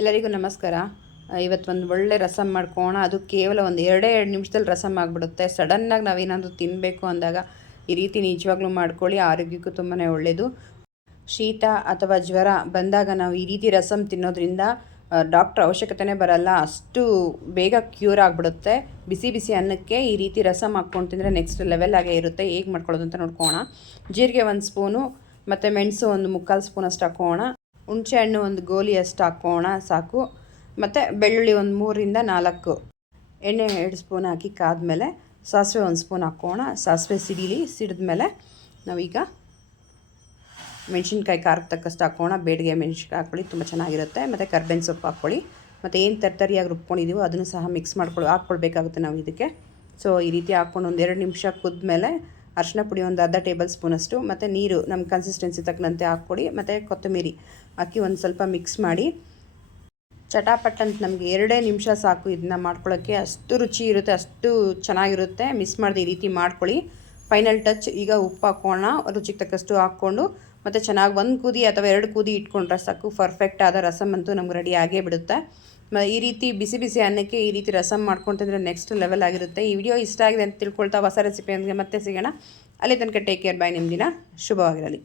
ಎಲ್ಲರಿಗೂ ನಮಸ್ಕಾರ. ಇವತ್ತು ಒಂದು ಒಳ್ಳೆ ರಸಮ್ ಮಾಡ್ಕೋಣ ಅದು ಕೇವಲ ಒಂದು ಎರಡೇ ಎರಡು ನಿಮಿಷದಲ್ಲಿ ರಸಮ್ ಆಗಿಬಿಡುತ್ತೆ. ಸಡನ್ನಾಗಿ ನಾವೇನಾದರೂ ತಿನ್ನಬೇಕು ಅಂದಾಗ ಈ ರೀತಿ ನಿಜವಾಗ್ಲೂ ಮಾಡ್ಕೊಳ್ಳಿ. ಆರೋಗ್ಯಕ್ಕೂ ತುಂಬಾ ಒಳ್ಳೆಯದು ಶೀತ ಅಥವಾ ಜ್ವರ ಬಂದಾಗ ನಾವು ಈ ರೀತಿ ರಸಮ್ ತಿನ್ನೋದ್ರಿಂದ ಡಾಕ್ಟ್ರ್ ಅವಶ್ಯಕತೆನೇ ಬರಲ್ಲ. ಅಷ್ಟು ಬೇಗ ಕ್ಯೂರ್ ಆಗಿಬಿಡುತ್ತೆ. ಬಿಸಿ ಬಿಸಿ ಅನ್ನಕ್ಕೆ ಈ ರೀತಿ ರಸಮ್ ಹಾಕ್ಕೊಂಡು ತಿಂದರೆ ನೆಕ್ಸ್ಟ್ ಲೆವೆಲ್ ಆಗೇ ಇರುತ್ತೆ. ಹೇಗೆ ಮಾಡ್ಕೊಳ್ಳೋದು ಅಂತ ನೋಡ್ಕೋಣ ಜೀರಿಗೆ ಒಂದು ಸ್ಪೂನು, ಮತ್ತು ಮೆಣಸು ಒಂದು ಮುಕ್ಕಾಲು ಸ್ಪೂನ್ ಅಷ್ಟು ಹಾಕೋಣ. ಹುಣಸೆ ಹಣ್ಣು ಒಂದು ಗೋಲಿ ಅಷ್ಟು ಹಾಕೋಣ ಸಾಕು. ಮತ್ತು ಬೆಳ್ಳುಳ್ಳಿ ಒಂದು ಮೂರಿಂದ ನಾಲ್ಕು. ಎಣ್ಣೆ ಎರಡು ಸ್ಪೂನ್ ಹಾಕಿ ಕಾದ್ಮೇಲೆ ಸಾಸಿವೆ ಒಂದು ಸ್ಪೂನ್ ಹಾಕೋಣ ಸಾಸಿವೆ ಸಿಡಿಲಿ ಸಿಡಿದ್ಮೇಲೆ ನಾವೀಗ ಮೆಣಸಿನ್ಕಾಯಿ ಖಾರಕ್ಕೆ ತಕ್ಕಷ್ಟು ಹಾಕೋಣ ಬೇಡಿಗೆ ಮೆಣಸಿನ್ಕಾಯಿ ಹಾಕ್ಕೊಳ್ಳಿ, ತುಂಬ ಚೆನ್ನಾಗಿರುತ್ತೆ. ಮತ್ತು ಕರ್ಬೇವಿನ ಸೊಪ್ಪು ಹಾಕ್ಕೊಳ್ಳಿ. ಮತ್ತು ಏನು ತರ್ತರಿಯಾಗಿ ರುಬ್ಕೊಂಡಿದ್ದೀವೋ ಅದನ್ನು ಸಹ ಮಿಕ್ಸ್ ಮಾಡ್ಕೊಳ್ಳಿ. ಹಾಕ್ಕೊಳ್ಬೇಕಾಗುತ್ತೆ ನಾವು ಇದಕ್ಕೆ. ಸೊ ಈ ರೀತಿ ಹಾಕ್ಕೊಂಡು ಒಂದು ಎರಡು ನಿಮಿಷ ಕುದ್ಮೇಲೆ ಅರಿಶಿನ ಪುಡಿ ಒಂದು ಅರ್ಧ ಟೇಬಲ್ ಸ್ಪೂನಷ್ಟು ಮತ್ತು ನೀರು ನಮ್ಮ ಕನ್ಸಿಸ್ಟೆನ್ಸಿ ತಕ್ಕಂತೆ ಹಾಕ್ಕೊಡಿ, ಮತ್ತು ಕೊತ್ತಂಬರಿ ಹಾಕಿ ಒಂದು ಸ್ವಲ್ಪ ಮಿಕ್ಸ್ ಮಾಡಿ. ಚಟಾಪಟ್ ಅಂತ ನಮಗೆ ಎರಡೇ ನಿಮಿಷ ಸಾಕು ಇದನ್ನ ಮಾಡ್ಕೊಳ್ಳೋಕ್ಕೆ ಅಷ್ಟು ರುಚಿ ಇರುತ್ತೆ, ಅಷ್ಟು ಚೆನ್ನಾಗಿರುತ್ತೆ. ಮಿಸ್ ಮಾಡದೆ ಈ ರೀತಿ ಮಾಡ್ಕೊಳ್ಳಿ. ಫೈನಲ್ ಟಚ್ ಈಗ ಉಪ್ಪು ಹಾಕೋಣ, ರುಚಿಗೆ ತಕ್ಕಷ್ಟು ಹಾಕ್ಕೊಂಡು, ಮತ್ತು ಚೆನ್ನಾಗಿ ಒಂದು ಕುದಿ ಅಥವಾ ಎರಡು ಕುದಿ ಇಟ್ಕೊಂಡ್ರೆ ಸಾಕು ಪರ್ಫೆಕ್ಟ್ ಆದ ರಸಮ್ ಅಂತೂ ನಮ್ಗೆ ರೆಡಿ ಆಗೇ ಬಿಡುತ್ತೆ. ಈ ರೀತಿ ಬಿಸಿ ಬಿಸಿ ಅನ್ನಕ್ಕೆ ಈ ರೀತಿ ರಸಮ್ ಮಾಡ್ಕೊಂತಂದ್ರೆ ನೆಕ್ಸ್ಟ್ ಲೆವೆಲ್ ಆಗಿರುತ್ತೆ. ಈ ವಿಡಿಯೋ ಇಷ್ಟ ಆಗಿದೆ ಅಂತ ತಿಳ್ಕೊಳ್ತಾ ಹೊಸ ರೆಸಿಪಿ ಅಂದರೆ ಮತ್ತೆ ಸಿಗೋಣ. ಅಲ್ಲಿ ತನಕ ಟೇಕ್ ಕೇರ್ ಬಾಯ್ ನಿಮ್ಮ ದಿನ ಶುಭವಾಗಿರಲಿ.